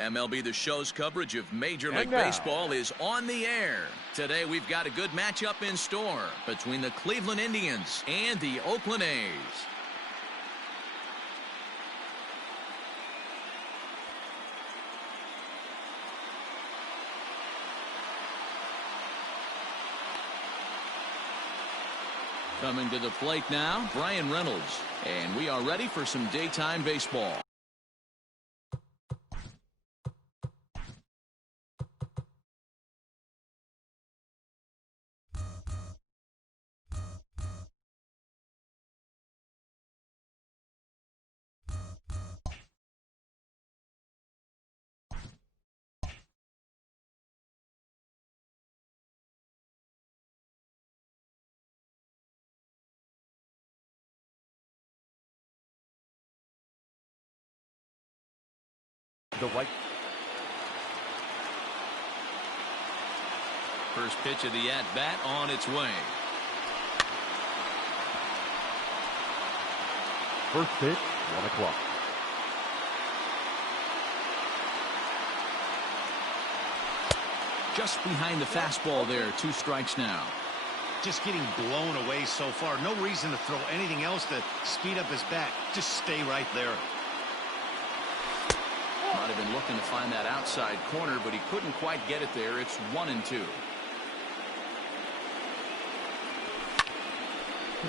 MLB The Show's coverage of Major League Baseball is on the air. Today we've got a good matchup in store between the Cleveland Indians and the Oakland A's. Coming to the plate now, Brian Reynolds. And we are ready for some daytime baseball. The right. First pitch of the at-bat on its way. First pitch, 1 o'clock. Just behind the fastball there, 2 strikes now. Just getting blown away so far. No reason to throw anything else to speed up his bat. Just stay right there. Might have been looking to find that outside corner, but he couldn't quite get it there. It's 1-2.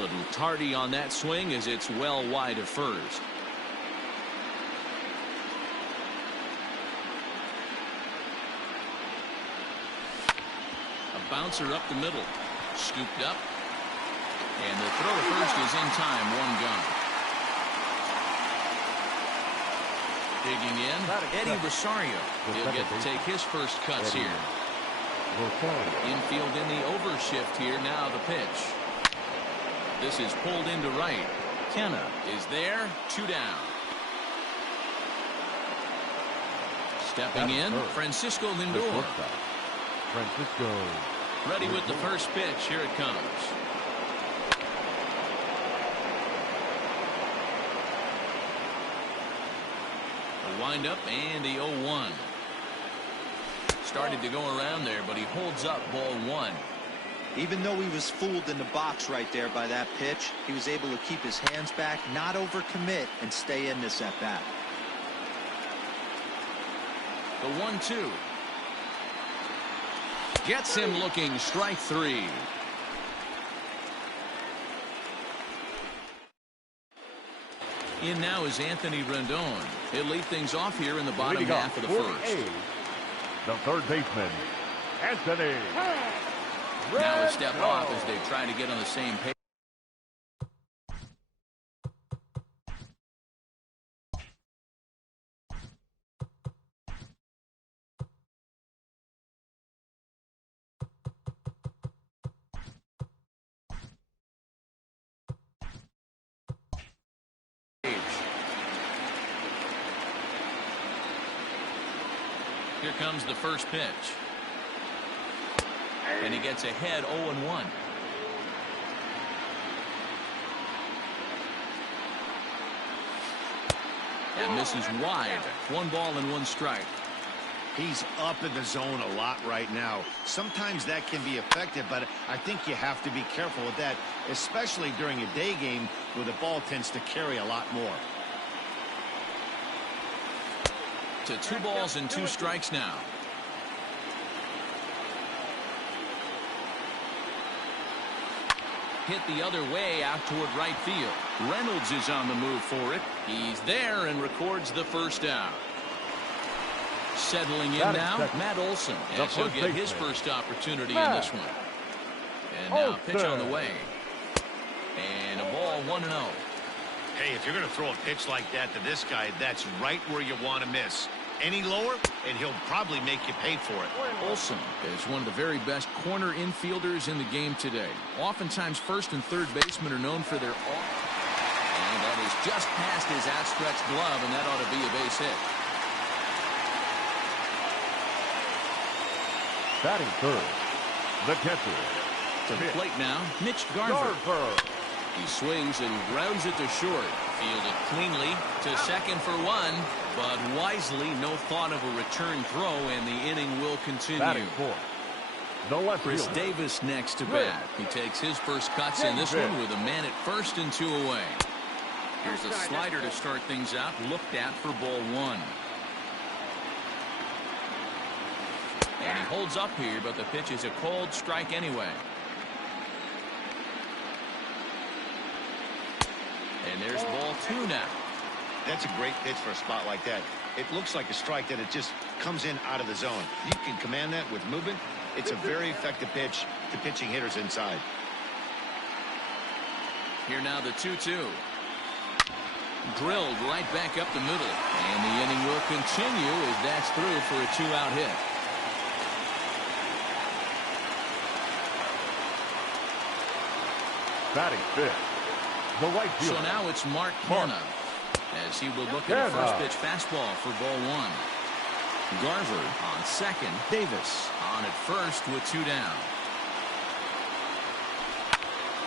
Little tardy on that swing as it's well wide of first. A bouncer up the middle. Scooped up. And the throw to first is in time. 1 gone. Digging in, Eddie Rosario. He'll get to take his first cuts here. Infield in the overshift here. Now the pitch. This is pulled into right. Kenna is there. 2 down. Stepping in, Francisco Lindor. Francisco. Ready with the first pitch. Here it comes. Wind up and the 0-1. Started to go around there, but he holds up ball 1. Even though he was fooled in the box right there by that pitch, he was able to keep his hands back, not overcommit, and stay in this at bat. The 1-2 gets him looking. Strike 3. In now is Anthony Rendon. He'll lead things off here in the bottom half of the first. The third baseman, Anthony. Now a step off as they try to get on the same page. Here comes the first pitch. And he gets ahead 0-1. And misses wide. 1 ball and 1 strike. He's up in the zone a lot right now. Sometimes that can be effective, but I think you have to be careful with that, especially during a day game where the ball tends to carry a lot more. To 2 balls and 2 strikes now. Hit the other way out toward right field. Reynolds is on the move for it. He's there and records the first out. Settling in now, Matt Olson, as he'll get his first opportunity in this one. And now pitch on the way. And a ball 1-0. Hey, if you're going to throw a pitch like that to this guy, that's right where you want to miss. Any lower, and he'll probably make you pay for it. Olson is one of the very best corner infielders in the game today. Oftentimes, first and third basemen are known for their off. And that is just past his outstretched glove, and that ought to be a base hit. Batting third, the catcher. To the plate now, Mitch Garver. He swings and grounds it to short. Fielded cleanly to second for 1. But wisely, no thought of a return throw, and the inning will continue. Batting fourth, the left Chris fielder. Davis next to bat. He takes his first cuts in this one with a man at first and 2 away. Here's a slider to start things out, looked at for ball 1. And he holds up here, but the pitch is a cold strike anyway. And there's ball 2 now. That's a great pitch for a spot like that. It looks like a strike that it just comes in out of the zone. You can command that with movement. It's a very effective pitch to pitching hitters inside. Here now the 2-2. Drilled right back up the middle. And the inning will continue as that's through for a 2-out hit. Batting fifth, the right fielder. So now it's Mark Canha, as he will look at a first pitch fastball for ball 1. Garver on second. Davis on at first with 2 down.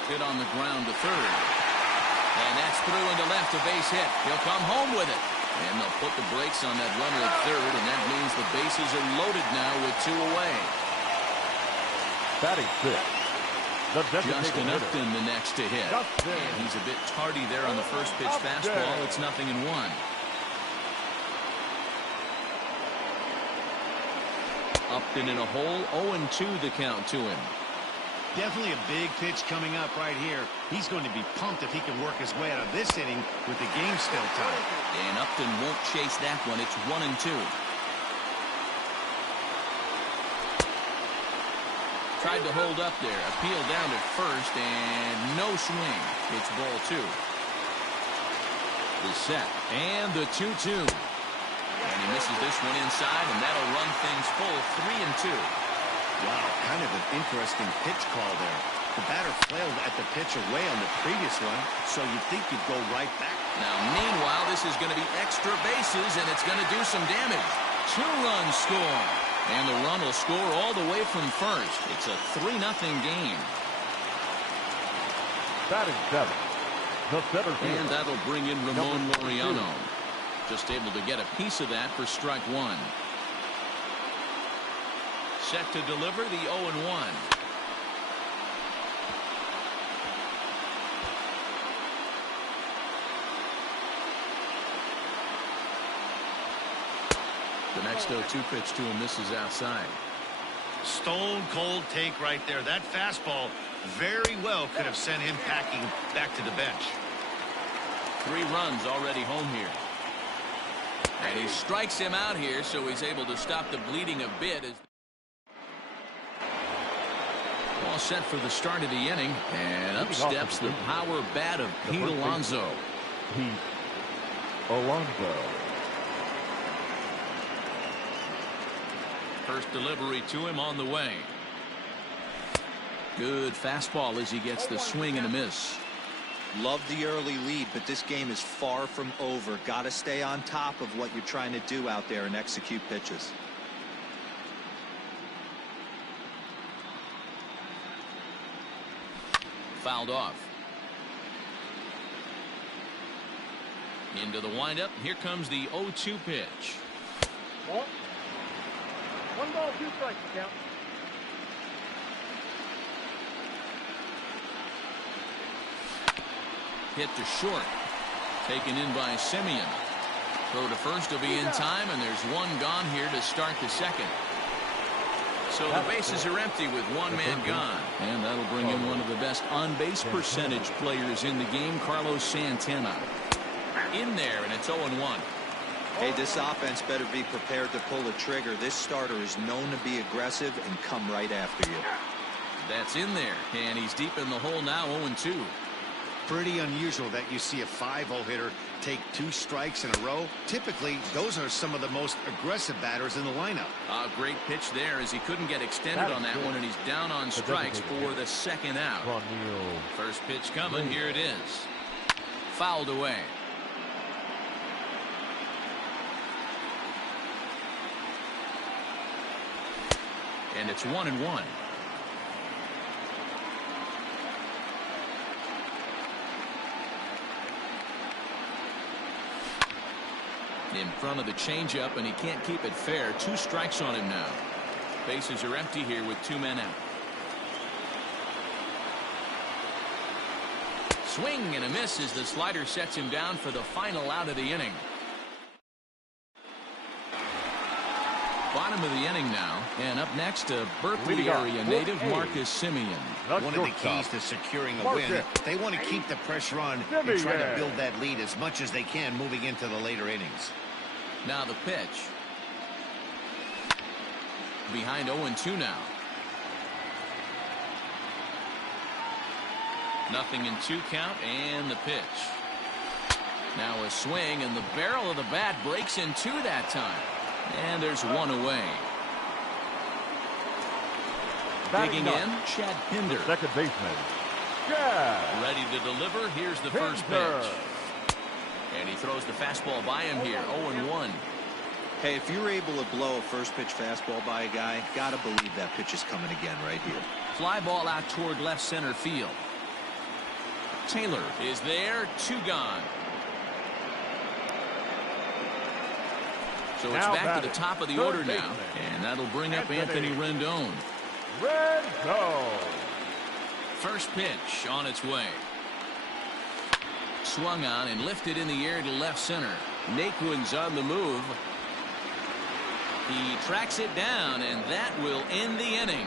Hit on the ground to third. And that's through into left, a base hit. He'll come home with it. And they'll put the brakes on that runner at third, and that means the bases are loaded now with 2 away. Batting fifth, the Justin designated Upton hitter. the next to hit. Justin. And he's a bit tardy there on the first pitch fastball. It's 0-1. Upton in a hole, 0-2 the count to him. Definitely a big pitch coming up right here. He's going to be pumped if he can work his way out of this inning with the game still tied. And Upton won't chase that one. It's 1-2. Tried to hold up there. Appeal down to first, and no swing. It's ball 2. The set, and the 2-2. And he misses this one inside, and that'll run things full 3-2. Wow, kind of an interesting pitch call there. The batter flailed at the pitch away on the previous one, so you'd think you'd go right back. Now, meanwhile, this is going to be extra bases, and it's going to do some damage. 2 runs score, and the run will score all the way from first. It's a 3-0 game. Batting seventh, the center fielder. And that'll bring in Ramon Laureano. Just able to get a piece of that for strike 1. Set to deliver the 0-1. The next 0-2 pitch to him misses outside. Stone cold take right there. That fastball very well could have sent him packing back to the bench. 3 runs already home here. And he strikes him out here, so he's able to stop the bleeding a bit. All set for the start of the inning, and up steps the power bat of Pete Alonso. Pete Alonso. First delivery to him on the way. Good fastball as he gets the swing and a miss. Love the early lead, but this game is far from over. Got to stay on top of what you're trying to do out there and execute pitches. Fouled off. Into the windup. Here comes the 0-2 pitch. Ball. 1 ball, 2 strikes, count. Hit to short. Taken in by Simeon. Throw to first will be in time, and there's 1 gone here to start the second. So the bases are empty with 1 man gone. And that'll bring in one of the best on-base percentage players in the game, Carlos Santana. In there, and it's 0-1. Hey, this offense better be prepared to pull a trigger. This starter is known to be aggressive and come right after you. That's in there, and he's deep in the hole now, 0-2. Pretty unusual that you see a 5-0 hitter take 2 strikes in a row. Typically, those are some of the most aggressive batters in the lineup. A great pitch there as he couldn't get extended on that one, and he's down on strikes for the second out. First pitch coming. Here it is. Fouled away. And it's 1-1. In front of the changeup, and he can't keep it fair. 2 strikes on him now. Bases are empty here with 2 men out. Swing and a miss as the slider sets him down for the final out of the inning. Bottom of the inning now, and up next, a Berkeley area native, Marcus Simeon. One of the keys to securing a win, they want to keep the pressure on and try to build that lead as much as they can moving into the later innings. Now the pitch. Behind 0-2 now. 0-2 count, and the pitch. Now a swing, and the barrel of the bat breaks in 2 that time. And there's 1 away. Digging in, Chad Pinder. Second baseman. Yeah. Ready to deliver. Here's the first pitch. And he throws the fastball by him here. 0-1. Hey, if you're able to blow a first pitch fastball by a guy, gotta believe that pitch is coming again right here. Fly ball out toward left center field. Taylor is there. 2 gone. So it's back to the top of the order now, and that'll bring up Anthony Rendon. First pitch on its way. Swung on and lifted in the air to left center. Naquin's on the move. He tracks it down, and that will end the inning.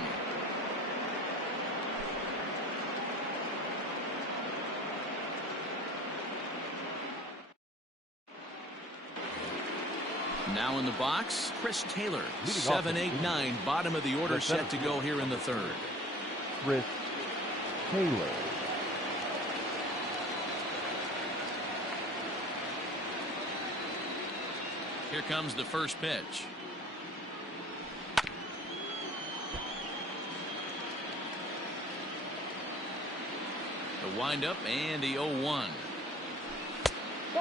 Now in the box, Chris Taylor. 7, 8, 9, bottom of the order set to go here in the third. Chris Taylor. Here comes the first pitch. The windup and the 0-1.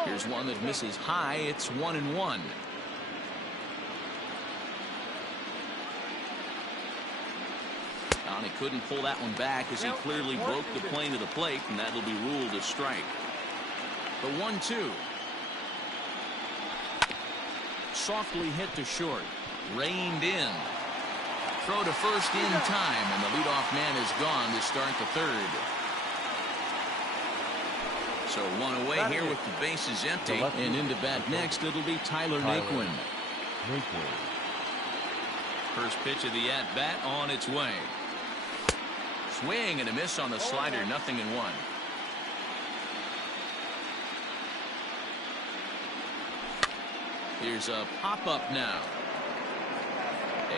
Here's one that misses high. It's 1-1. He couldn't pull that one back as he clearly broke the plane of the plate, and that'll be ruled a strike. The 1-2. Softly hit to short. Reined in. Throw to first in time, and the leadoff man is gone to start the third. So 1 away here with the bases empty, and into bat next it'll be Tyler Naquin. First pitch of the at-bat on its way. Swing and a miss on the slider. 0-1. Here's a pop-up now.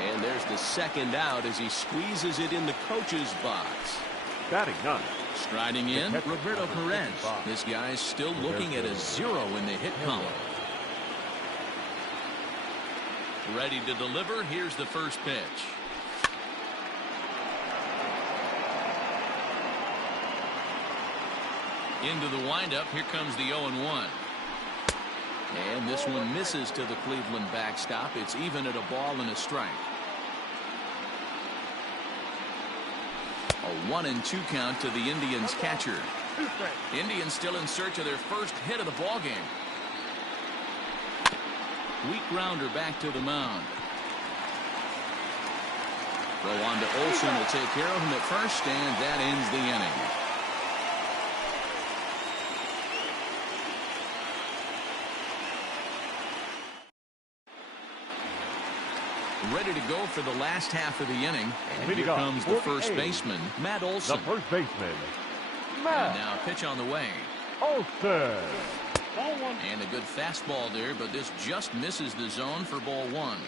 And there's the second out as he squeezes it in the coach's box. Batting none. Striding in, Roberto Perez. This guy's still looking at a 0 in the hit column. Ready to deliver. Here's the first pitch. Into the windup. Here comes the 0-1. And this one misses to the Cleveland backstop. It's even at a ball and a strike. A 1-2 count to the Indians catcher. Indians still in search of their first hit of the ball game. Weak grounder back to the mound. Throw on to Olsen will take care of him at first, and that ends the inning. Ready to go for the last half of the inning. And here comes the first baseman, Matt Olsen. The first baseman, Matt. And now a pitch on the way. Olsen. And a good fastball there, but this just misses the zone for ball 1.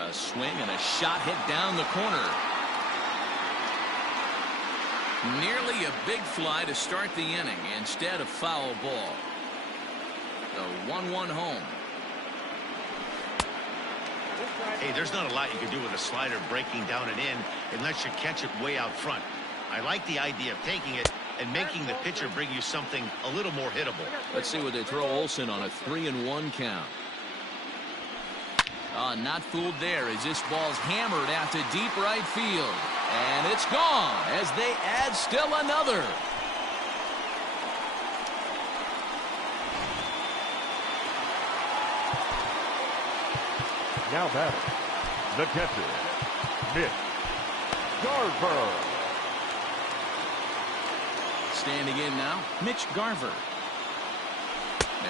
A swing and a shot hit down the corner. Nearly a big fly to start the inning. Instead, a foul ball. The 1-1 home. Hey, there's not a lot you can do with a slider breaking down and in unless you catch it way out front. I like the idea of taking it and making the pitcher bring you something a little more hittable. Let's see what they throw Olsen on a 3-1 count. Not fooled there as this ball's hammered out to deep right field. And it's gone as they add still another. Now batting, the catcher, Mitch Garver. Standing in now, Mitch Garver.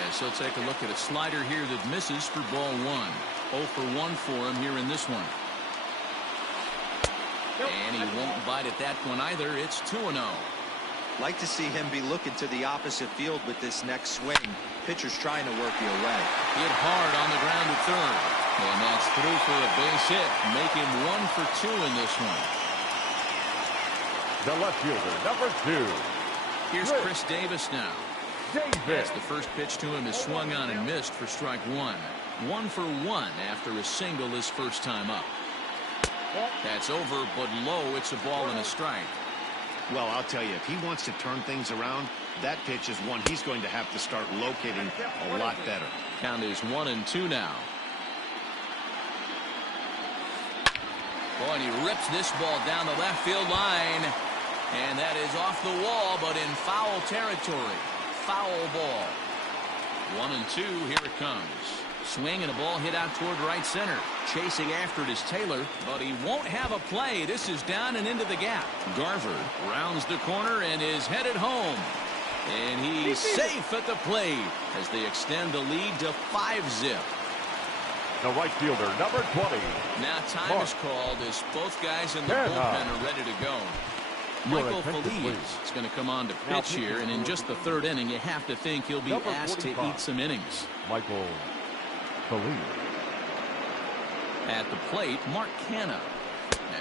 As he'll take a look at a slider here that misses for ball one. 0 for 1 for him here in this one. And he won't bite at that one either. It's 2-0. Like to see him be looking to the opposite field with this next swing. Pitcher's trying to work you away. Hit hard on the ground at third. And that's through for a base hit. Make him 1 for 2 in this one. The left fielder, number 2. Here's Chris Davis now. As the first pitch to him is swung on and missed for strike 1. 1 for 1 after a single his first time up. That's over, but low. It's a ball and a strike. Well, I'll tell you, if he wants to turn things around, that pitch is one he's going to have to start locating a lot better. Count is 1-2 now. Boy, and he rips this ball down the left field line. And that is off the wall, but in foul territory. Foul ball. 1-2, here it comes. Swing and a ball hit out toward right center. Chasing after it is Taylor, but he won't have a play. This is down and into the gap. Garver rounds the corner and is headed home. And he's safe at the plate as they extend the lead to 5-zip. The right fielder, number 20. Now time is called as both guys in the bullpen are ready to go. Michael Feliz is going to come on to pitch here, and in just the third inning, you have to think he'll be asked to eat some innings. Michael Feliz. At the plate, Mark Canha,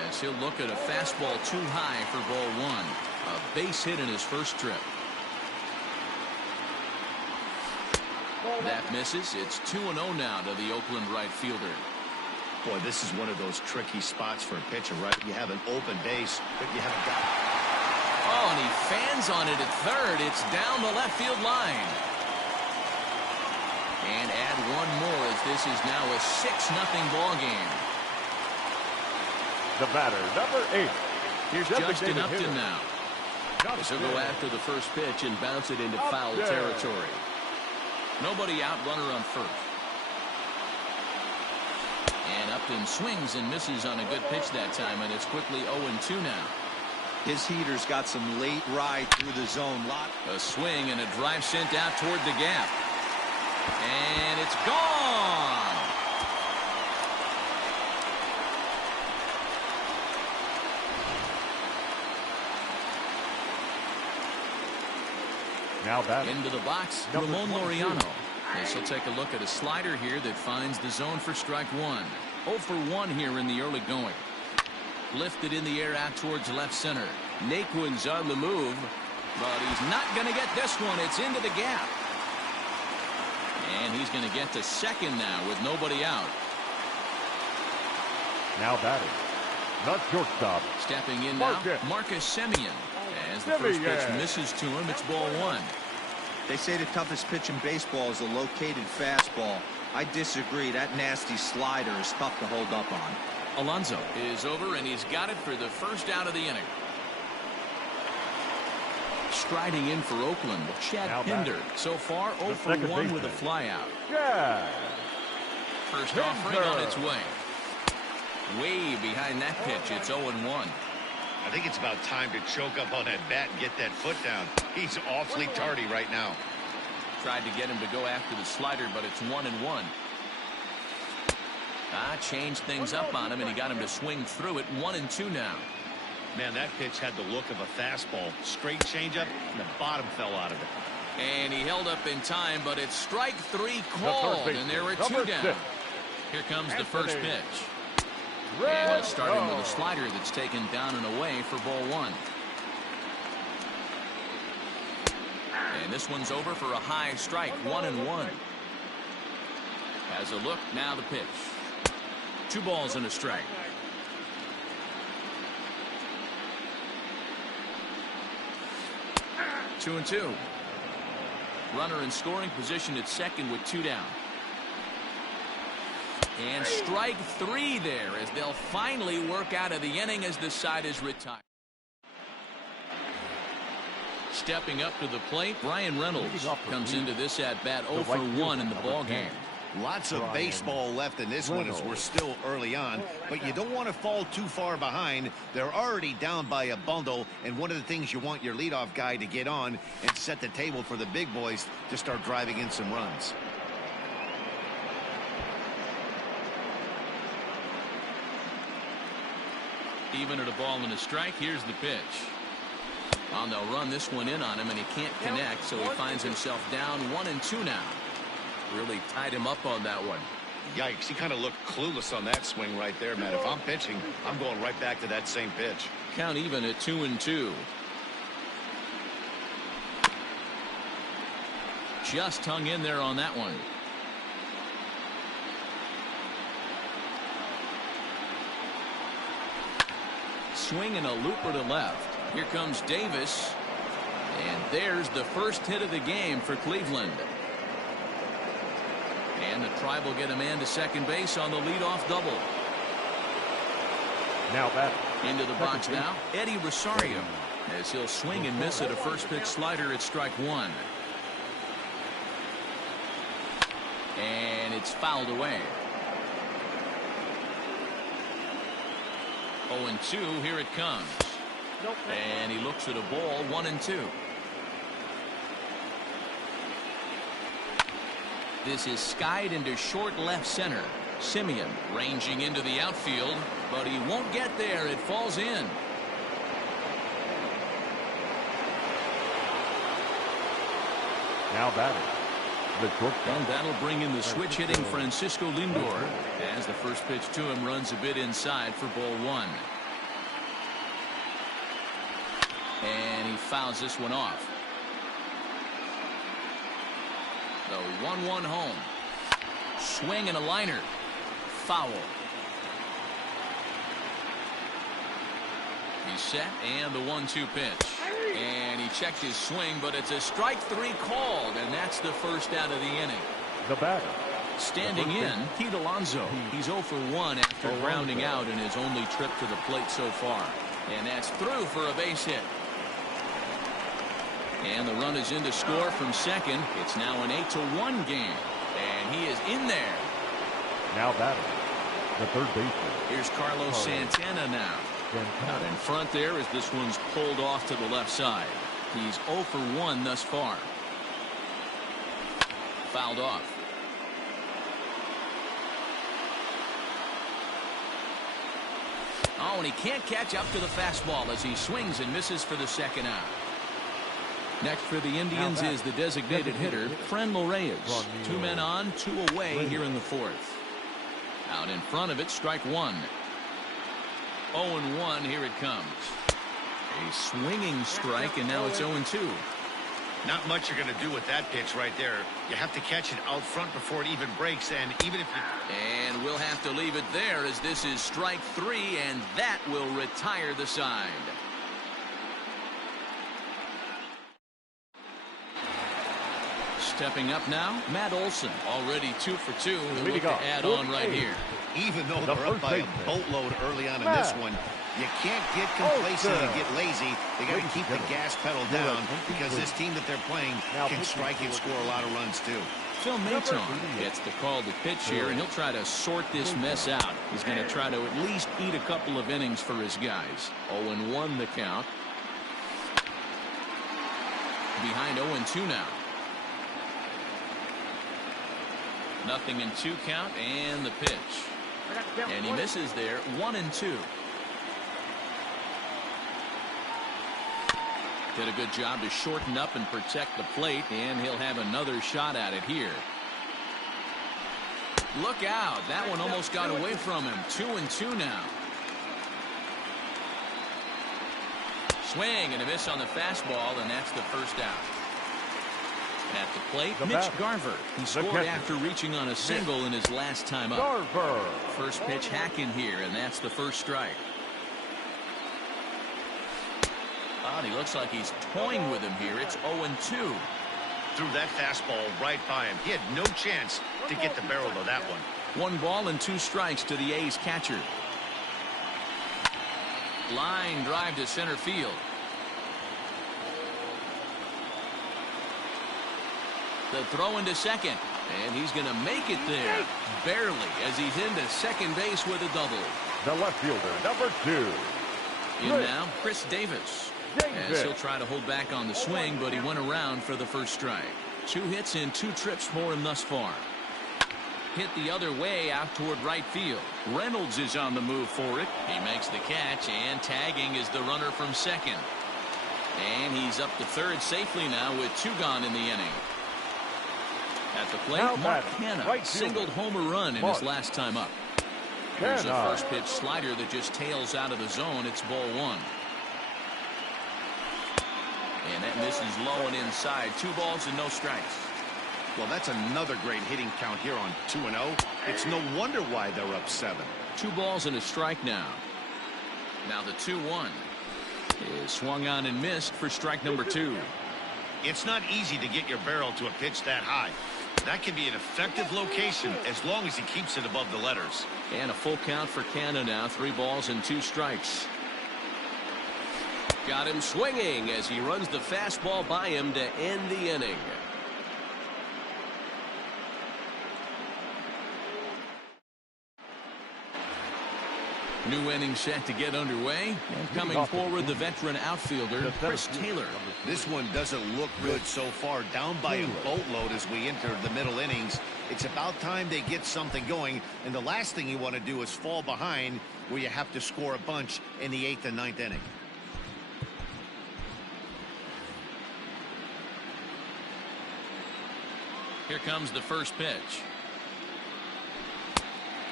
as he'll look at a fastball too high for ball one. A base hit in his first trip. That misses. It's 2-0 now to the Oakland right fielder. Boy, this is one of those tricky spots for a pitcher, right? You have an open base, but you haven't got it. Oh, and he fans on it at third. It's down the left field line. And add one more as this is now a 6-0 ball game. The batter, number 8. Here's Justin Upton now. As he'll go after the first pitch and bounce it into foul territory. Nobody out, runner on first. And Upton swings and misses on a good pitch that time, and it's quickly 0-2 now. His heater's got some late ride through the zone. A swing and a drive sent out toward the gap. And it's gone. Now batting. Into the box, Ramon Laureano. As he'll take a look at a slider here that finds the zone for strike one. 0 for 1 here in the early going. Lifted in the air out towards left center. Naquin's on the move, but he's not going to get this one. It's into the gap. And he's going to get to second now with nobody out. Now batting. The shortstop. Stepping in now, Marcus Semien. As the first pitch misses to him, it's ball one. They say the toughest pitch in baseball is a located fastball. I disagree. That nasty slider is tough to hold up on. Alonso is over, and he's got it for the first out of the inning. Striding in for Oakland, Chad Pinder. So far, 0 for 1 with a flyout. Yeah. First offering on its way. Way behind that pitch, it's 0-1. I think it's about time to choke up on that bat and get that foot down. He's awfully tardy right now. Tried to get him to go after the slider, but it's 1-1. Changed things up on him, and he got him to swing through it. 1-2 now. Man, that pitch had the look of a fastball. Straight changeup, and the bottom fell out of it. And he held up in time, but it's strike 3 called, and there are 2 down. Here comes the first pitch. And he'll start him with a slider that's taken down and away for ball one. And this one's over for a high strike, 1-1. Has a look, now the pitch. 2 balls and a strike. Two and 2. Runner in scoring position at second with 2 down. And strike 3 there as they'll finally work out of the inning as this side is retired. Stepping up to the plate, Brian Reynolds comes into this at bat 0 for 1 in the ball game. Lots of baseball left in this one as we're still early on, but you don't want to fall too far behind. They're already down by a bundle, and one of the things you want your leadoff guy to get on and set the table for the big boys to start driving in some runs. Even at a ball and a strike, here's the pitch. Well, they'll run this one in on him, and he can't connect, so he finds himself down 1-2 now. Really tied him up on that one. Yikes, he kind of looked clueless on that swing right there, man. If I'm pitching, I'm going right back to that same pitch. Count even at 2-2. Just hung in there on that one. Swing and a looper to left. Here comes Davis. And there's the first hit of the game for Cleveland. And the Tribe will get a man to second base on the leadoff double. Now back. Into the box now, Eddie Rosario, as he'll swing and miss at a first pitch slider at strike one. And it's fouled away. 0-2, here it comes. And he looks at a ball, 1-2. This is skied into short left center. Simeon ranging into the outfield, but he won't get there. It falls in. Now batting. The shortstop. And that'll bring in the switch hitting Francisco Lindor, as the first pitch to him runs a bit inside for ball one. And he fouls this one off. The 1-1 home. Swing and a liner. Foul. He's set, and the 1-2 pitch. And he checked his swing, but it's a strike three called, and that's the first out of the inning. The batter. Standing in, Pete Alonso. He's 0 for 1 after grounding out in his only trip to the plate so far. And that's through for a base hit. And the run is in to score from second. It's now an 8-1 game. And he is in there. Now batting. The third baseman. Here's Carlos Santana now. Out in front there as this one's pulled off to the left side. He's 0 for 1 thus far. Fouled off. Oh, and he can't catch up to the fastball as he swings and misses for the second out. Next for the Indians is the designated hitter, Franmil Reyes. 2 men on, 2 away here in the fourth. Out in front of it, strike one. 0-1, here it comes. A swinging strike, and now it's 0-2. Not much you're going to do with that pitch right there. You have to catch it out front before it even breaks, and even if you... And we'll have to leave it there as this is strike three, and that will retire the side. Stepping up now, Matt Olson, already 2 for 2. He'll look to add on right here. Even though they're up by a boatload early on in this one, you can't get complacent and get lazy. They got to keep the gas pedal down because this team that they're playing can strike and score a lot of runs too. Phil Maton gets the call to pitch here, and he'll try to sort this mess out. He's going to try to at least eat a couple of innings for his guys. 0-1 the count. Behind 0-2 now. 0-2 count, and the pitch. And he misses there. 1-2. Did a good job to shorten up and protect the plate, and he'll have another shot at it here. Look out. That one almost got away from him. 2-2 now. Swing and a miss on the fastball, and that's the first out. At the plate, Mitch Garver. He scored after reaching on a single in his last time up. Garver. First pitch hack in here, and that's the first strike. Oh, he looks like he's toying with him here. It's 0-2. Threw that fastball right by him. He had no chance to get the barrel of that one. 1 ball and 2 strikes to the A's catcher. Line drive to center field. The throw into second. And he's going to make it there. Barely, as he's into second base with a double. The left fielder, number 2. In now, Chris Davis. As he'll try to hold back on the swing, but he went around for the first strike. 2 hits and 2 trips for him thus far. Hit the other way out toward right field. Reynolds is on the move for it. He makes the catch, and tagging is the runner from second. And he's up to third safely now with 2 gone in the inning. At the plate, Mark Canha singled home a run in his last time up. Here's a first pitch slider that just tails out of the zone. It's ball 1. And that misses low and inside. 2 balls and no strikes. Well, that's another great hitting count here on 2-0. It's no wonder why they're up 7. 2 balls and a strike now. Now the 2-1 is swung on and missed for strike number 2. It's not easy to get your barrel to a pitch that high. That can be an effective location as long as he keeps it above the letters. And a full count for Canha now. 3 balls and 2 strikes. Got him swinging as he runs the fastball by him to end the inning. New inning set to get underway. And coming forward, the veteran outfielder, Chris Taylor. This one doesn't look good so far. Down by a boatload as we enter the middle innings. It's about time they get something going. And the last thing you want to do is fall behind where you have to score a bunch in the 8th and 9th inning. Here comes the first pitch.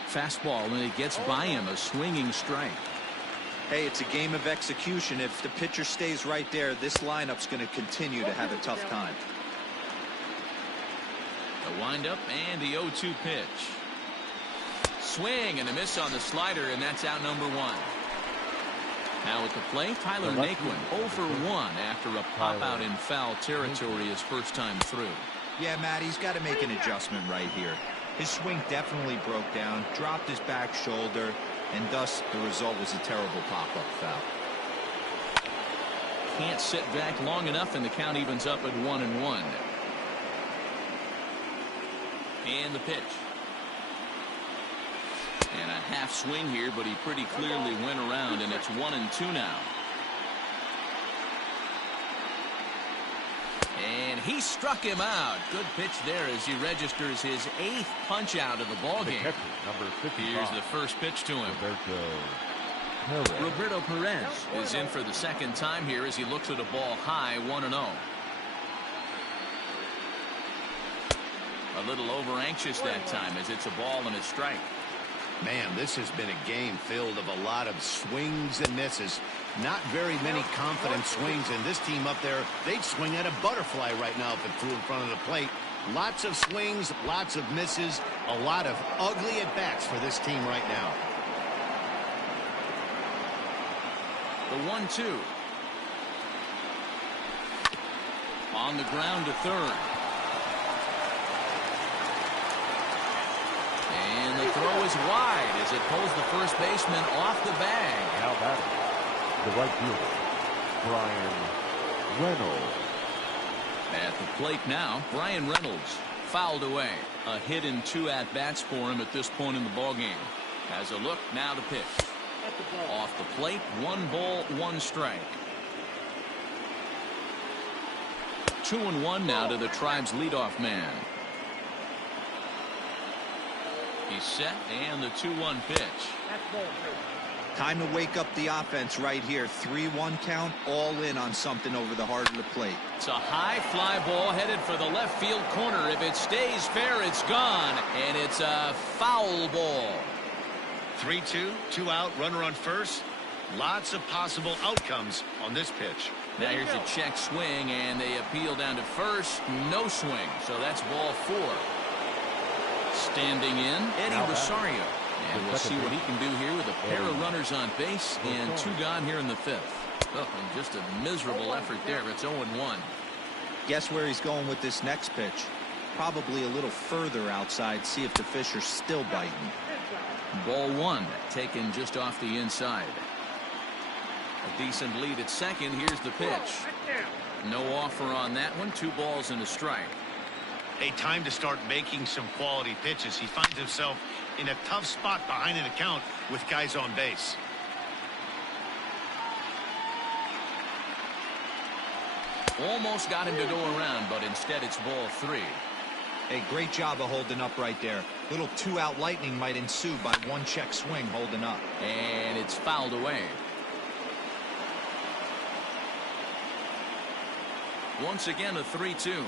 Fastball, and it gets by him. A swinging strike. Hey, it's a game of execution. If the pitcher stays right there, this lineup's going to continue to have a tough time. The windup and the 0-2 pitch. Swing and a miss on the slider, and that's out number 1. Now at the plate, Tyler Naquin 0 for 1 after a pop out in foul territory his first time through. Yeah, Matt, he's got to make an adjustment right here. His swing definitely broke down, dropped his back shoulder, and thus the result was a terrible pop-up foul. Can't sit back long enough, and the count evens up at 1-1. And the pitch. And a half swing here, but he pretty clearly went around, and it's 1-2 now. And he struck him out. Good pitch there as he registers his 8th punch out of the ball game. Here's the first pitch to him. Roberto Perez is in for the second time here as he looks at a ball high, 1-0. A little over anxious that time as it's a ball and a strike. Man, this has been a game filled of a lot of swings and misses. Not very many confident swings, and this team up there, they'd swing at a butterfly right now if it flew in front of the plate. Lots of swings, lots of misses, a lot of ugly at-bats for this team right now. The 1-2. On the ground to third. And the throw is wide as it pulls the first baseman off the bag. Now batting, the right fielder, Brian Reynolds. At the plate now, Brian Reynolds fouled away. A hit and 2 at-bats for him at this point in the ballgame. Has a look, now the pitch. Off the plate, 1 ball, 1 strike. 2-1 now to the Tribe's leadoff man. He's set, and the 2-1 pitch. Time to wake up the offense right here. 3-1 count, all in on something over the heart of the plate. It's a high fly ball headed for the left field corner. If it stays fair, it's gone, and it's a foul ball. 3-2, 2 out, runner on first. Lots of possible outcomes on this pitch. Now here's a check swing, and they appeal down to first. No swing, so that's ball 4. Standing in, Eddie Rosario. And we'll see what he can do here with a pair of runners on base and 2 gone here in the 5th. Oh, and just a miserable effort there. It's 0-1. Guess where he's going with this next pitch? Probably a little further outside. See if the fish are still biting. Ball 1 taken just off the inside. A decent lead at second. Here's the pitch. No offer on that one. 2 balls and a strike. Hey, time to start making some quality pitches. He finds himself in a tough spot behind an account with guys on base. Almost got him to go around, but instead it's ball 3. Hey, great job of holding up right there. Little two-out lightning might ensue by one check swing holding up. And it's fouled away. Once again, a 3-2.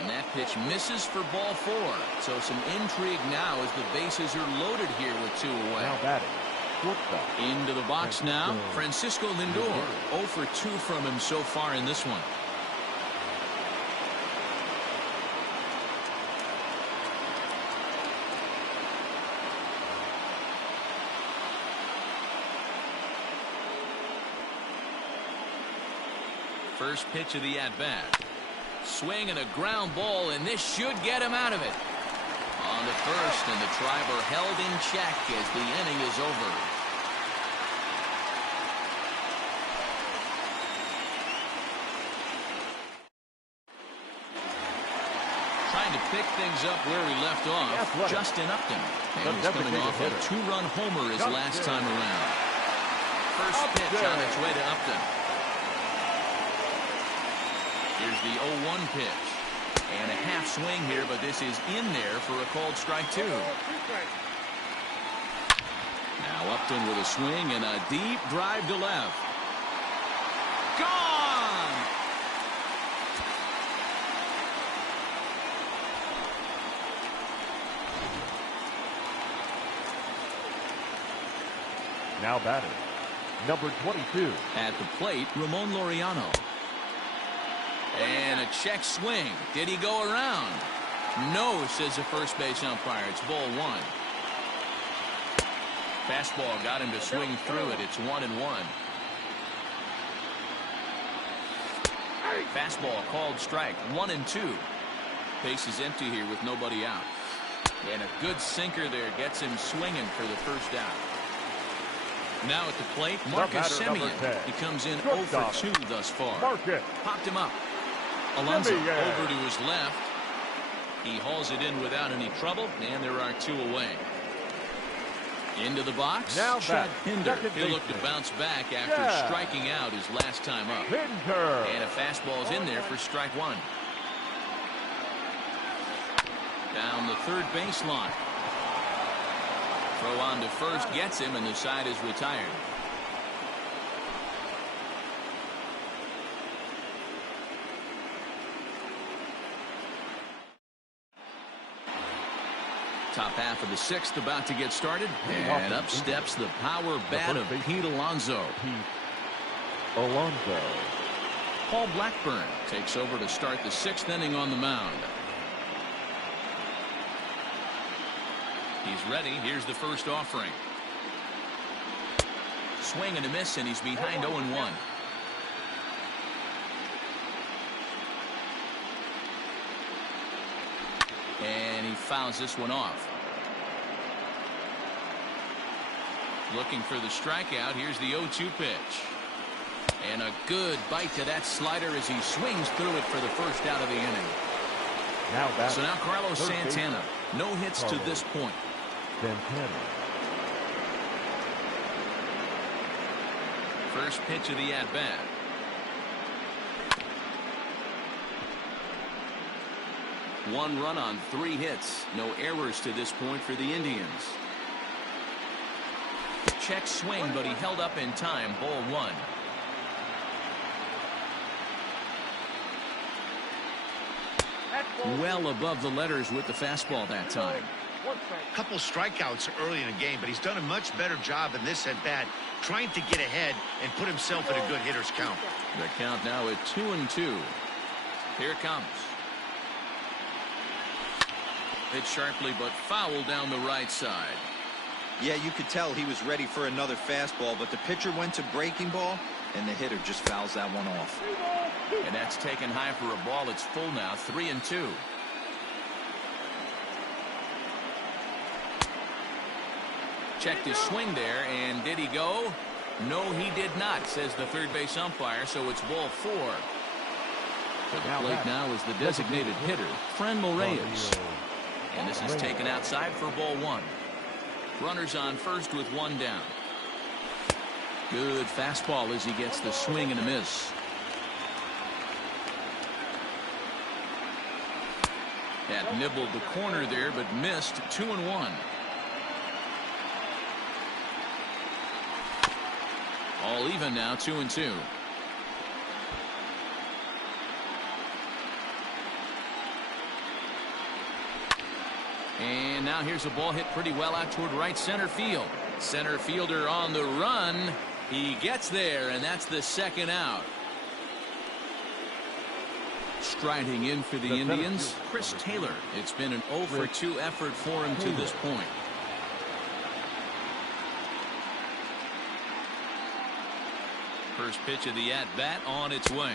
And that pitch misses for ball 4. So some intrigue now as the bases are loaded here with 2 away. Now batting. Shortstop. Into the box now, Francisco Lindor. 0 for 2 from him so far in this one. First pitch of the at-bat. Swing and a ground ball, and this should get him out of it. On to first, and the Triber held in check as the inning is over. Trying to pick things up where we left off, Justin Upton. And he's coming off a 2-run homer his last time around. First pitch on its way to Upton. Here's the 0-1 pitch. And a half swing here, but this is in there for a called strike 2. Now Upton with a swing and a deep drive to left. Gone! Now batting. Number 22. At the plate, Ramon Laureano. And a check swing. Did he go around? No, says the first base umpire. It's ball 1. Fastball got him to swing through it. It's 1-1. Fastball called strike. 1-2. Base is empty here with nobody out. And a good sinker there gets him swinging for the first out. Now at the plate, Marcus Semien. He comes in 0 for 2 thus far. Popped him up. Alonso over to his left. He hauls it in without any trouble, and there are 2 away. Into the box, Now Chad Pinder. He'll look to bounce back after striking out his last time up. And a fastball's in there for strike 1. Down the third baseline. Throw on to first gets him, and the side is retired. Top half of the 6th about to get started, and up steps the power bat of Pete Alonso. Paul Blackburn takes over to start the 6th inning on the mound. He's ready. Here's the first offering. Swing and a miss, and he's behind 0-1. And he fouls this one off. Looking for the strikeout. Here's the 0-2 pitch. And a good bite to that slider as he swings through it for the first out of the inning. So now Carlos Santana. No hits to this point. First pitch of the at-bat. One run on 3 hits. No errors to this point for the Indians. Check swing, but he held up in time. Ball 1. Well above the letters with the fastball that time. A couple strikeouts early in the game, but he's done a much better job in this at-bat, trying to get ahead and put himself in a good hitter's count. The count now at 2-2. Here it comes. Hit sharply, but foul down the right side. Yeah, you could tell he was ready for another fastball, but the pitcher went to breaking ball, and the hitter just fouls that one off. And that's taken high for a ball. It's full now, 3-2. Checked his swing there, and did he go? No, he did not, says the third base umpire, so it's ball 4. To the plate now is the designated hitter, Franmil Reyes. And this is taken outside for ball one. Runners on first with one down. Good fastball as he gets the swing and a miss. That nibbled the corner there, but missed. 2-1. All even now, 2-2. And now here's a ball hit pretty well out toward right center field. Center fielder on the run. He gets there, and that's the second out. Striding in for the Indians, Chris Taylor. It's been an 0-for-2 effort for him to this point. First pitch of the at-bat on its way.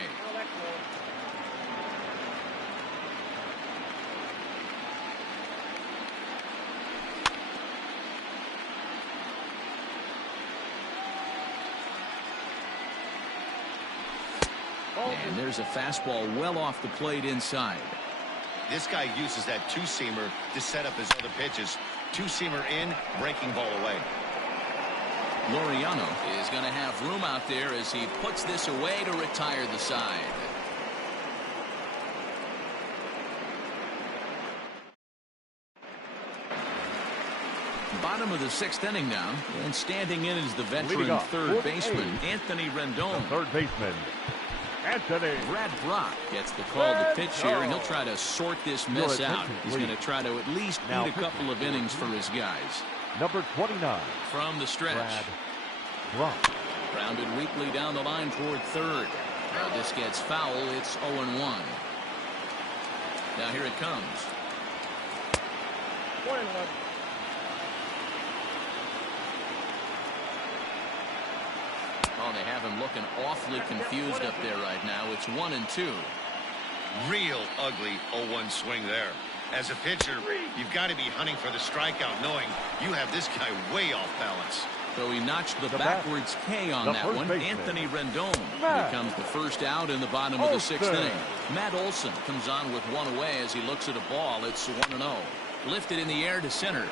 And there's a fastball well off the plate inside. This guy uses that two-seamer to set up his other pitches. Two-seamer in, breaking ball away. Laureano is going to have room out there as he puts this away to retire the side. Bottom of the sixth inning now, and standing in is the veteran third baseman, Anthony Rendon. Third baseman, Anthony. Brad Brock gets the call to pitch here, and he'll try to sort this mess out. He's going to try to at least eat a couple of innings for his guys. Number 29. From the stretch. Brad Brock. Rounded weakly down the line toward third. This gets foul. It's 0-1. Now here it comes. 1-1. Oh, they have him looking awfully confused up there right now. It's 1-2. Real ugly 0-1 swing there. As a pitcher, you've got to be hunting for the strikeout, knowing you have this guy way off balance. So he notched the backwards K on that one. Anthony Rendon becomes the first out in the bottom of the sixth inning. Matt Olson comes on with one away as he looks at a ball. It's 1-0. Lifted in the air to center.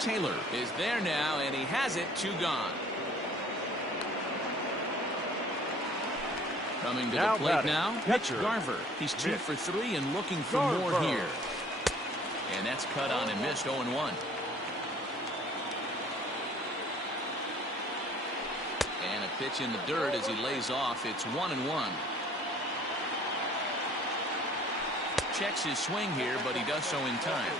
Taylor is there now, and he has it. 2 gone. Coming to the plate now, Mitch Garver. He's 2 for 3 and looking for more here. And that's cut on and missed. 0-1. And a pitch in the dirt as he lays off. It's 1-1. Checks his swing here, but he does so in time.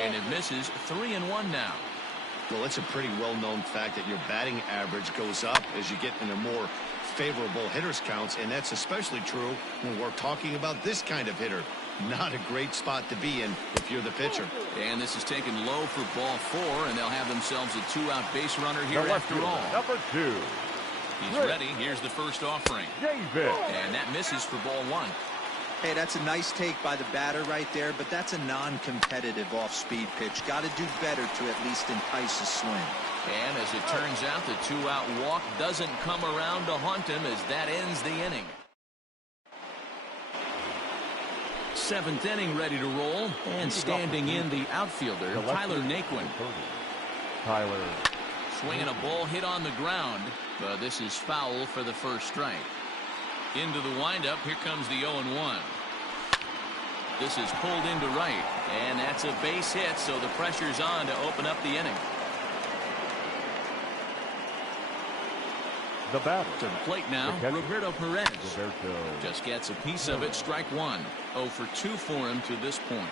And it misses. 3-1 now. Well, it's a pretty well-known fact that your batting average goes up as you get into more favorable hitters counts, and that's especially true when we're talking about this kind of hitter. Not a great spot to be in if you're the pitcher. And this is taken low for ball 4, and they'll have themselves a 2-out base runner here after all. Number 2. He's ready. Here's the first offering. David. And that misses for ball 1. Hey, that's a nice take by the batter right there, but that's a non-competitive off-speed pitch. Got to do better to at least entice a swing. And as it turns out, the 2-out walk doesn't come around to haunt him as that ends the inning. 7th inning ready to roll, and standing in the outfielder, Tyler Naquin. Tyler. Swinging a ball hit on the ground, but this is foul for the first strike. Into the windup, here comes the 0-1. This is pulled into right, and that's a base hit, so the pressure's on to open up the inning. The batter. To the plate now, Roberto Perez. Just gets a piece of it, strike 1. 0 for 2 for him to this point.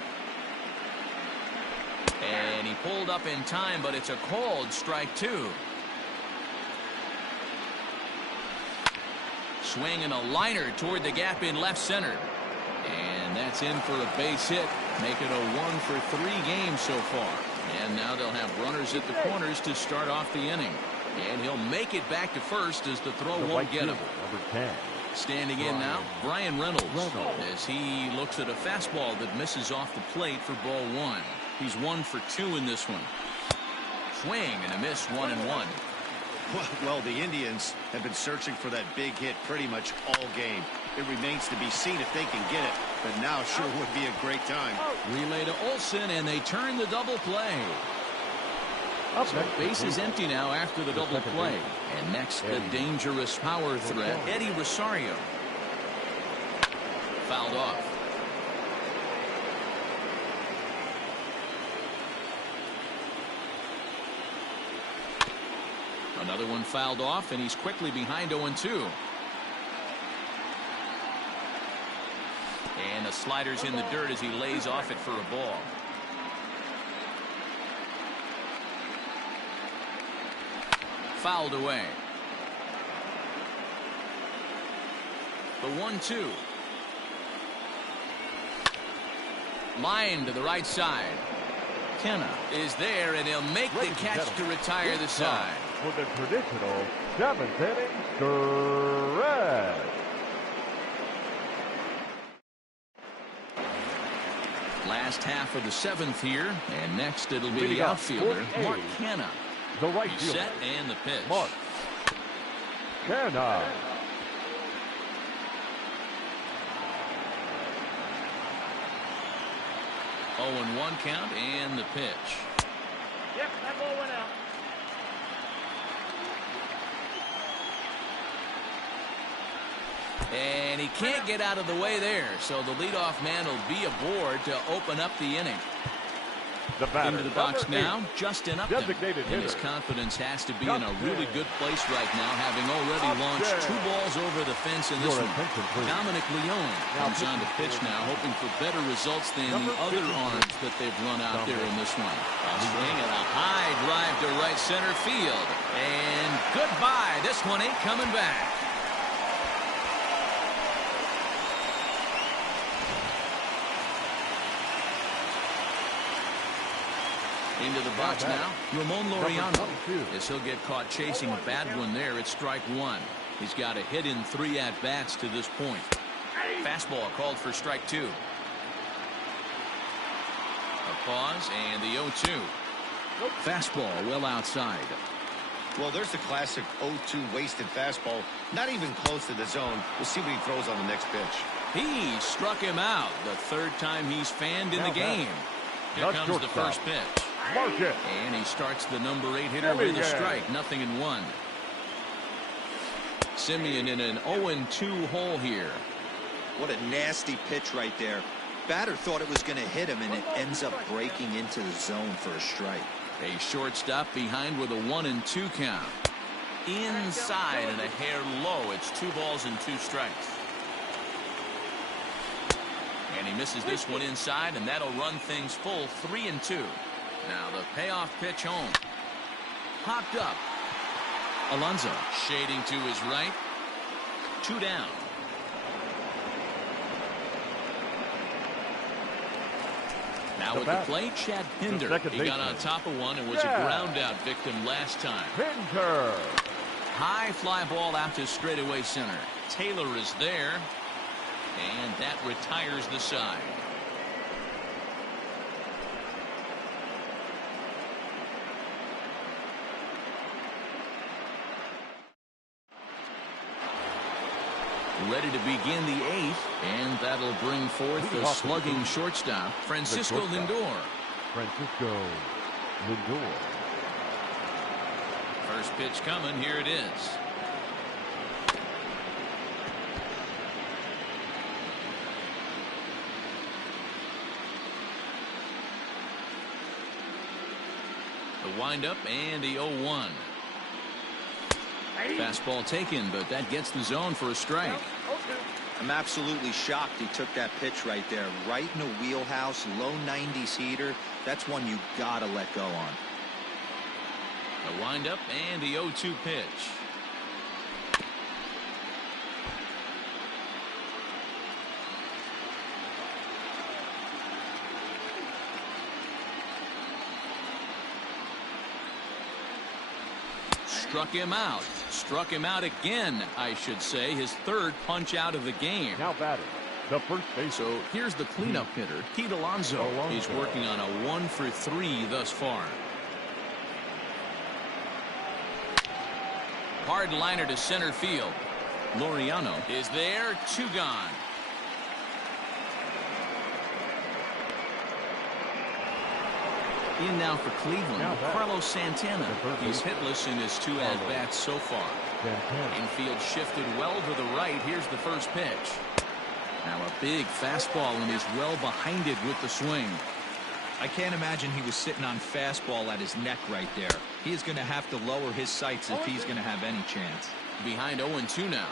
And he pulled up in time, but it's a called strike 2. Swinging a liner toward the gap in left center. And that's in for a base hit. Make it a 1 for 3 game so far. And now they'll have runners at the corners to start off the inning. And he'll make it back to first as the throw won't get him. Number 10. Standing in now, Brian Reynolds. As he looks at a fastball that misses off the plate for ball 1. He's 1 for 2 in this one. Swing and a miss, 1-1. Well, the Indians have been searching for that big hit pretty much all game. It remains to be seen if they can get it, but now sure would be a great time. Relay to Olsen, and they turn the double play. So base is empty now after the double play. And next, the dangerous power threat, Eddie Rosario. Fouled off. Another one fouled off, and he's quickly behind 0-2. And the slider's in the dirt as he lays off it for a ball. Fouled away. The 1-2. Line to the right side. Kenna is there, and he'll make the catch to retire the side. For the traditional 7th inning stretch. Last half of the 7th here, and next it'll be the outfielder, Mark Kenna. The right He's fielder, set and the pitch. Mark Kenna. Oh, 0-1 count and the pitch. Yep, that ball went out. And he can't get out of the way there, so the leadoff man will be aboard to open up the inning. The batter, into the box now, Justin Upton. And his hitter. confidence has to be in a really good place right now, having already launched 2 balls over the fence in this one. Dominic Leone comes on to pitch now, hoping for better results than the other arms that they've run out there in this one. A swing and a high drive to right center field. And goodbye. This one ain't coming back. Into the box now, Ramon Laureano. As he'll get caught chasing a bad one there at strike 1. He's got a hit in 3 at-bats to this point. Fastball called for strike 2. A pause and the 0-2. Fastball well outside. Well, there's the classic 0-2 wasted fastball. Not even close to the zone. We'll see what he throws on the next pitch. He struck him out the 3rd time he's fanned in the game. Here comes the first pitch. And he starts the number 8 hitter with a strike. 0-1. Simeon in an 0-2 hole here. What a nasty pitch right there. Batter thought it was going to hit him, and it ends up breaking into the zone for a strike. A shortstop behind with a 1-2 count. Inside and a hair low. It's 2 balls and 2 strikes. And he misses this one inside, and that'll run things full 3-2. Now the payoff pitch home. Popped up. Alonso shading to his right. 2 down. Now at the plate, Chad Pinder. He got on top of one and was a ground out victim last time. Pinder. High fly ball out to straightaway center. Taylor is there. And that retires the side. Ready to begin the 8th, and that'll bring forth the slugging shortstop, Francisco Lindor. Francisco Lindor. First pitch coming. Here it is. The windup and the 0-1. Fastball taken, but that gets the zone for a strike. I'm absolutely shocked he took that pitch right there. Right in the wheelhouse, low 90s heater. That's one you gotta let go on. The windup and the 0-2 pitch. Struck him out. Struck him out again, I should say. His 3rd punch out of the game. Now batting, the first base. So here's the cleanup hitter, Pete Alonso. He's working on a 1 for 3 thus far. Hard liner to center field. Laureano is there. 2 gone. In now for Cleveland, Carlos Santana. He's hitless in his 2 at-bats so far. Infield shifted well to the right. Here's the first pitch. Now a big fastball, and he's well behind it with the swing. I can't imagine he was sitting on fastball at his neck right there. He is going to have to lower his sights if he's going to have any chance. Behind 0-2 now.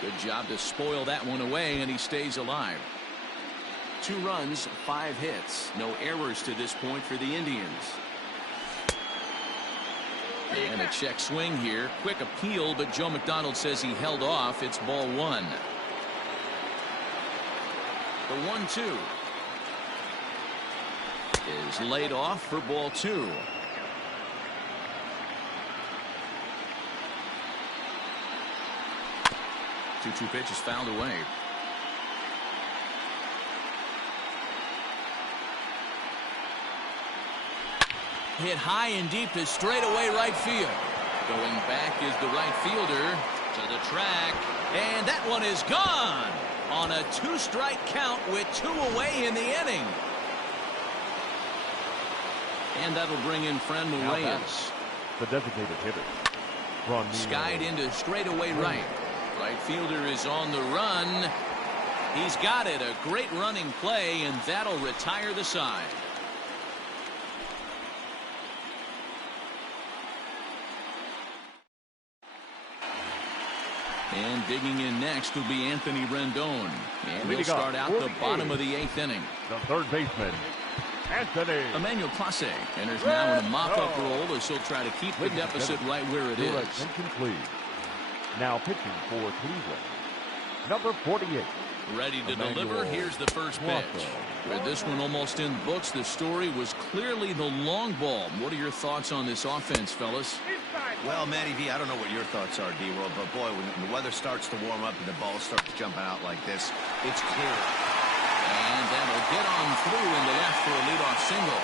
Good job to spoil that one away, and he stays alive. 2 runs, 5 hits. No errors to this point for the Indians. And a check swing here. Quick appeal, but Joe McDonald says he held off. It's ball 1. The 1-2 is laid off for ball 2. Two pitches fouled away. Hit high and deep to straightaway right field. Going back is the right fielder to the track, and that one is gone on a 2-strike count with 2 away in the inning. And that'll bring in Fran Reyes. The designated hitter. Skied into straightaway right. Right fielder is on the run. He's got it. A great running play, and that'll retire the side. And digging in next will be Anthony Rendon. And he'll start out the bottom of the 8th inning. The third baseman, Anthony. Emmanuel Clase enters now in a mop-up role as he'll try to keep the deficit right where it is. Incomplete. Now pitching for Cleveland, number 48. Ready to deliver. Here's the first pitch. With this one almost in the books, the story was clearly the long ball. What are your thoughts on this offense, fellas? Well, Matty V, I don't know what your thoughts are, D-World, but boy, when the weather starts to warm up and the ball starts jumping out like this, it's clear. And that'll get on through in the left for a leadoff single.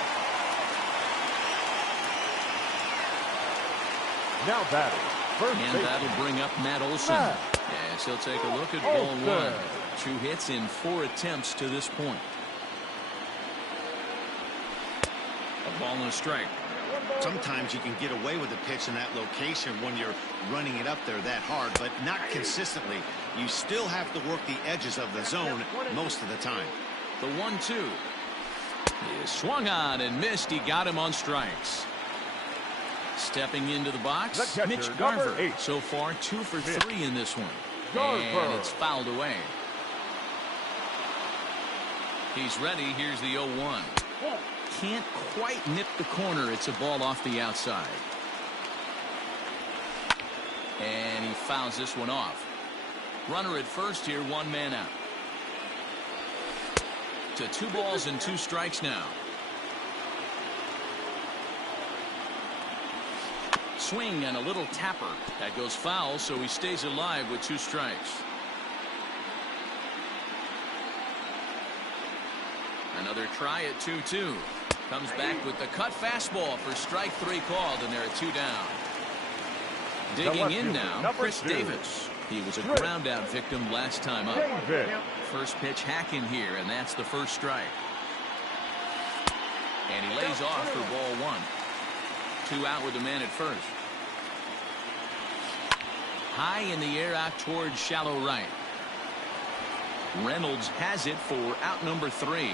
Now batting, first and base. That'll bring up Matt Olson. Yes, he'll take a look at ball 1. 2 hits in 4 attempts to this point. A ball and a strike. Sometimes you can get away with a pitch in that location when you're running it up there that hard, but not consistently. You still have to work the edges of the zone most of the time. The 1-2 is swung on and missed. He got him on strikes. Stepping into the box, Mitch Garver. So far 2 for 3 in this one. And it's fouled away. He's ready. Here's the 0-1. Can't quite nip the corner. It's a ball off the outside. And he fouls this one off. Runner at first here, 1 man out. To 2 balls and 2 strikes now. Swing and a little tapper. That goes foul, so he stays alive with 2 strikes. Another try at 2-2. Comes back with the cut fastball for strike 3 called, and there are 2 down. Digging in now, Chris Davis. He was a ground out victim last time up. First pitch hacking here, and that's the first strike. And he lays off for ball 1. 2 out with the man at first. High in the air out towards shallow right. Reynolds has it for out number 3.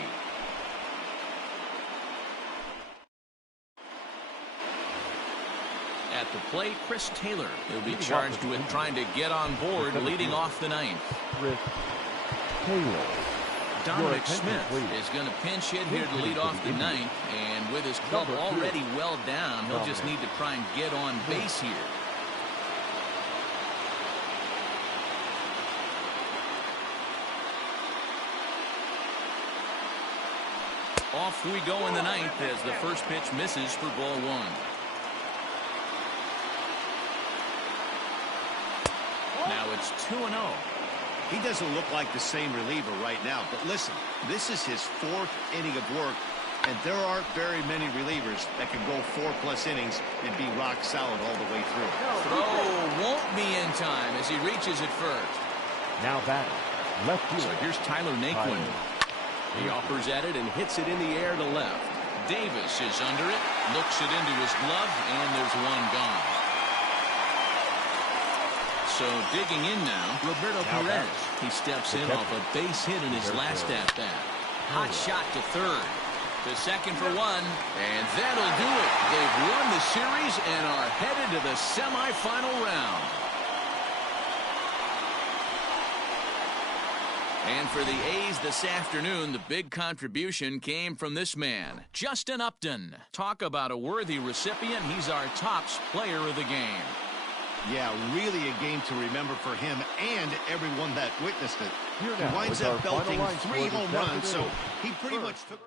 At the plate, Chris Taylor. He'll be charged with trying to get on board, leading off the 9th. Chris Taylor. Dominic Smith is going to pinch hit here to lead off the 9th, and with his club already well down, he'll just need to try and get on base here. Off we go in the 9th as the first pitch misses for ball 1. Now it's 2-0. He doesn't look like the same reliever right now, but listen, this is his 4th inning of work, And there aren't very many relievers that can go 4+ innings and be rock solid all the way through. Throw won't be in time as he reaches it first. Now batting, left field. So here's Tyler Naquin. He offers at it and hits it in the air to left. Davis is under it, looks it into his glove, and there's one gone. So digging in now, Roberto Perez. He steps in off a base hit in his last at-bat. Hot shot to third. To second for one, and that'll do it. They've won the series and are headed to the semifinal round. And for the A's this afternoon, the big contribution came from this man, Justin Upton. Talk about a worthy recipient. He's our tops player of the game. Yeah, really a game to remember for him and everyone that witnessed it. Here He now winds is our up final belting line score 3 this home runs, so afternoon. he pretty much took...